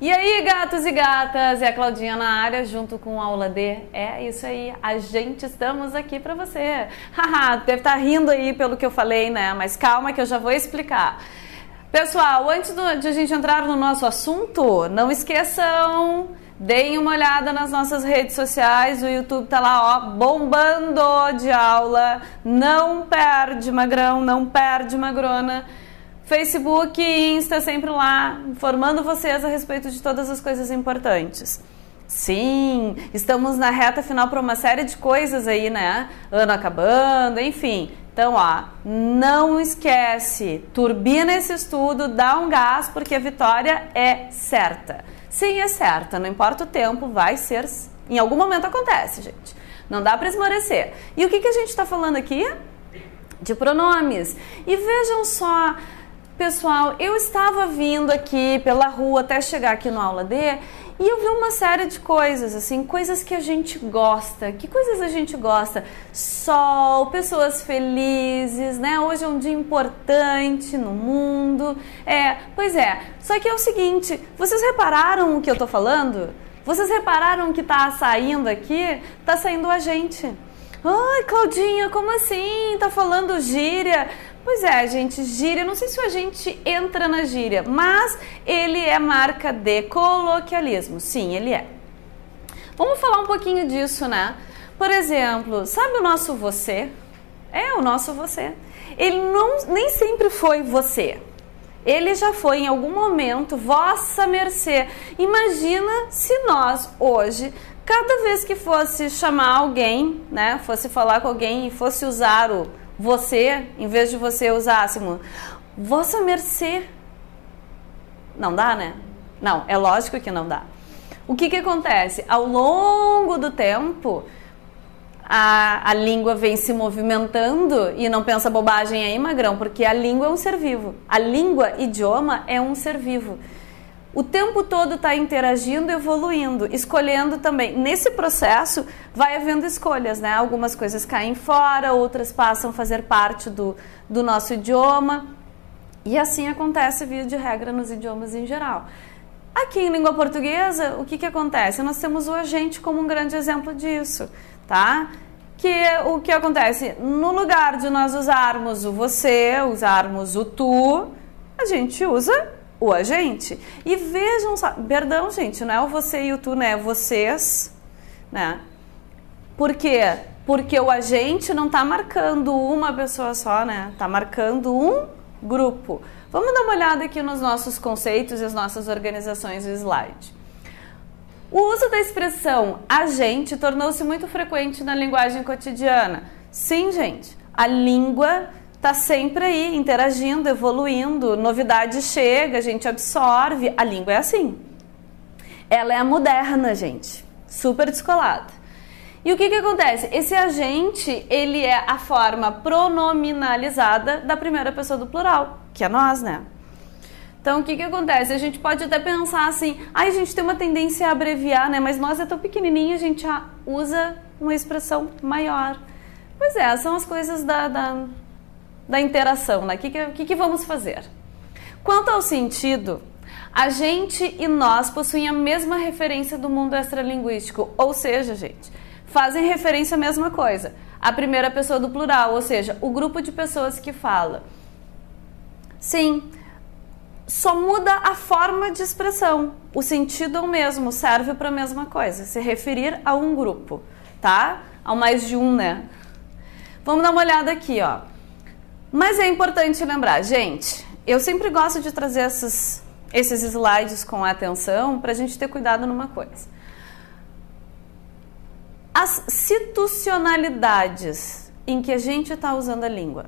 E aí, gatos e gatas, é a Claudinha na área, junto com a Aula D. É isso aí, estamos aqui pra você. Haha, deve estar rindo aí pelo que eu falei, né? Mas calma que eu já vou explicar. Pessoal, antes de a gente entrar no nosso assunto, não esqueçam, deem uma olhada nas nossas redes sociais, o YouTube tá lá, ó, bombando de aula. Não perde, magrão, não perde, magrona. Facebook e Insta sempre lá, informando vocês a respeito de todas as coisas importantes. Sim, estamos na reta final para uma série de coisas aí, né? Ano acabando, enfim. Então, ó, não esquece, turbina esse estudo, dá um gás, porque a vitória é certa. Sim, é certa, não importa o tempo, vai ser... Em algum momento acontece, gente. Não dá para esmorecer. E o que a gente está falando aqui? De pronomes. E vejam só... Pessoal, eu estava vindo aqui pela rua até chegar aqui no Aula D e eu vi uma série de coisas, assim, coisas que a gente gosta. Que coisas a gente gosta? Sol, pessoas felizes, né? Hoje é um dia importante no mundo. Pois é. Só que é o seguinte, vocês repararam o que eu tô falando? Vocês repararam que tá saindo aqui? Tá saindo a gente. Ai, Claudinha, como assim? Tá falando gíria? Pois é, gente, gíria, não sei se o agente entra na gíria, mas ele é marca de coloquialismo. Sim, ele é. Vamos falar um pouquinho disso, né? Por exemplo, sabe o nosso você? É o nosso você. Ele nem sempre foi você. Ele já foi em algum momento vossa mercê. Imagina se nós hoje, cada vez que fosse chamar alguém, né, fosse falar com alguém e fosse usar o você, em vez de você usássemos vossa mercê. Não dá, né? Não, é lógico que não dá. O que acontece? Ao longo do tempo, a língua vem se movimentando e não pensa bobagem aí, magrão, porque a língua é um ser vivo. A língua, idioma, é um ser vivo. O tempo todo está interagindo, evoluindo, escolhendo também. Nesse processo vai havendo escolhas, né? Algumas coisas caem fora, outras passam a fazer parte do nosso idioma. E assim acontece, via de regra, nos idiomas em geral. Aqui em língua portuguesa, o que acontece? Nós temos o agente como um grande exemplo disso, tá? O que acontece? No lugar de nós usarmos o você, usarmos o tu, a gente usa o agente. E vejam só, perdão, gente, não é o você e o tu, né? É vocês, né? Por quê? Porque o agente não está marcando uma pessoa só, né? Está marcando um grupo. Vamos dar uma olhada aqui nos nossos conceitos e as nossas organizações do slide. O uso da expressão agente tornou-se muito frequente na linguagem cotidiana. Sim, gente, a língua está sempre aí, interagindo, evoluindo, novidade chega, a gente absorve. A língua é assim. Ela é a moderna, gente. Super descolada. E o que acontece? Esse agente, ele é a forma pronominalizada da primeira pessoa do plural, que é nós, né? Então, o que acontece? A gente pode até pensar assim, a gente tem uma tendência a abreviar, né? Mas nós é tão pequenininho, a gente já usa uma expressão maior. Pois é, são as coisas da interação, né? O que vamos fazer? Quanto ao sentido, a gente e nós possuem a mesma referência do mundo extralinguístico, ou seja, gente, fazem referência à mesma coisa. A primeira pessoa do plural, ou seja, o grupo de pessoas que fala. Sim, só muda a forma de expressão. O sentido é o mesmo, serve para a mesma coisa, se referir a um grupo, tá? Ao mais de um, né? Vamos dar uma olhada aqui, ó. Mas é importante lembrar, gente, eu sempre gosto de trazer esses slides com atenção para a gente ter cuidado numa coisa. As situacionalidades em que a gente está usando a língua.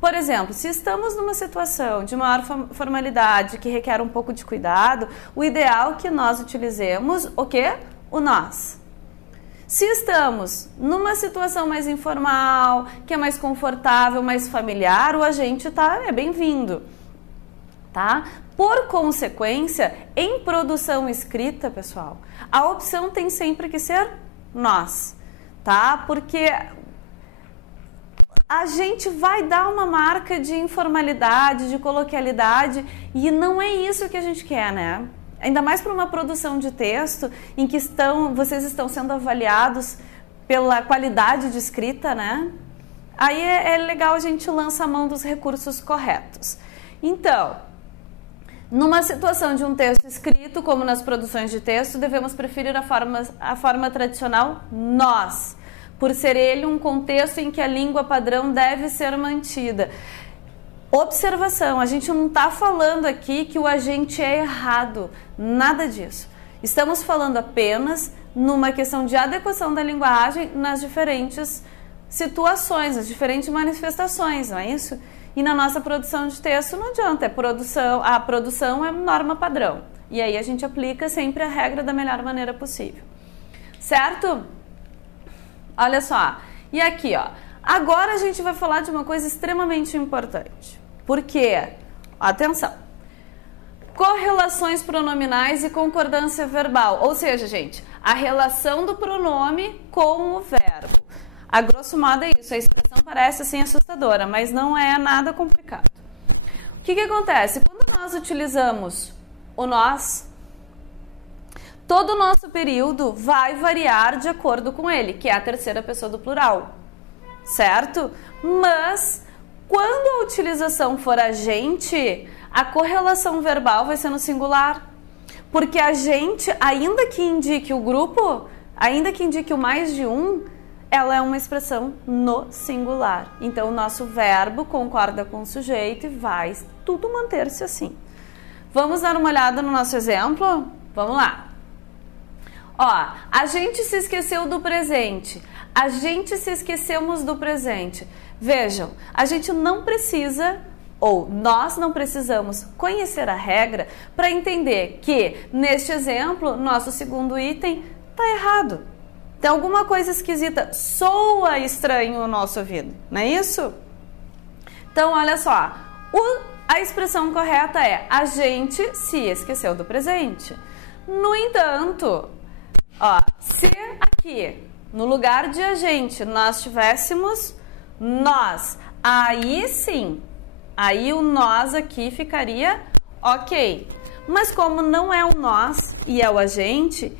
Por exemplo, se estamos numa situação de maior formalidade que requer um pouco de cuidado, o ideal é que nós utilizemos o quê? O nós. Se estamos numa situação mais informal, que é mais confortável, mais familiar, o agente é bem-vindo, tá? Por consequência, em produção escrita, pessoal, a opção tem sempre que ser nós, tá? Porque a gente vai dar uma marca de informalidade, de coloquialidade, e não é isso que a gente quer, né? ainda mais para uma produção de texto em que vocês estão sendo avaliados pela qualidade de escrita, né? Aí é legal a gente lançar a mão dos recursos corretos. Então, numa situação de um texto escrito, como nas produções de texto, devemos preferir a forma tradicional nós, por ser ele um contexto em que a língua padrão deve ser mantida. Observação, a gente não está falando aqui que o agente é errado, nada disso. Estamos falando apenas numa questão de adequação da linguagem nas diferentes situações, nas diferentes manifestações, não é isso? E na nossa produção de texto não adianta, a produção é norma padrão. E aí a gente aplica sempre a regra da melhor maneira possível. Certo? Olha só. E aqui, ó. Agora a gente vai falar de uma coisa extremamente importante. Por quê? Atenção. Correlações pronominais e concordância verbal. Ou seja, gente, a relação do pronome com o verbo. A grosso modo é isso. A expressão parece assim assustadora, mas não é nada complicado. O que acontece? Quando nós utilizamos o nós, todo o nosso período vai variar de acordo com ele, que é a terceira pessoa do plural. Certo? Mas quando a utilização for agente, a correlação verbal vai ser no singular. Porque a gente, ainda que indique o grupo, ainda que indique o mais de um, ela é uma expressão no singular. Então, o nosso verbo concorda com o sujeito e vai tudo manter-se assim. Vamos dar uma olhada no nosso exemplo? Vamos lá. Ó, a gente se esqueceu do presente. A gente se esquecemos do presente. Vejam, a gente não precisa, ou nós não precisamos conhecer a regra para entender que, neste exemplo, nosso segundo item está errado. Tem alguma coisa esquisita, soa estranho no nosso ouvido, não é isso? Então, olha só, a expressão correta é a gente se esqueceu do presente. No entanto, ó, se aqui, no lugar de a gente, nós tivéssemos nós, aí sim, aí o nós aqui ficaria ok. Mas como não é o nós e é o a gente,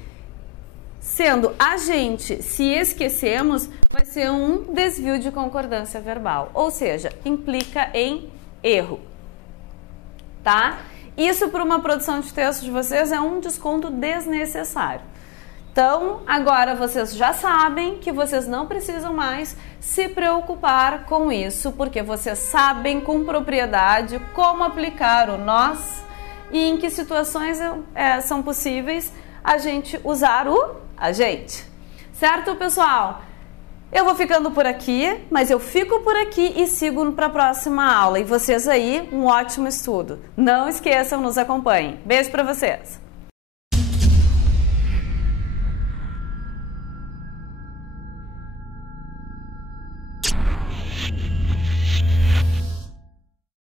sendo a gente se esquecemos, vai ser um desvio de concordância verbal, ou seja, implica em erro, tá? Isso para uma produção de texto de vocês é um desconto desnecessário. Então, agora vocês já sabem que vocês não precisam mais se preocupar com isso, porque vocês sabem com propriedade como aplicar o nós e em que situações são possíveis a gente usar o agente. Certo, pessoal? Eu vou ficando por aqui, mas eu fico por aqui e sigo para a próxima aula. E vocês aí, um ótimo estudo. Não esqueçam, nos acompanhem. Beijo para vocês!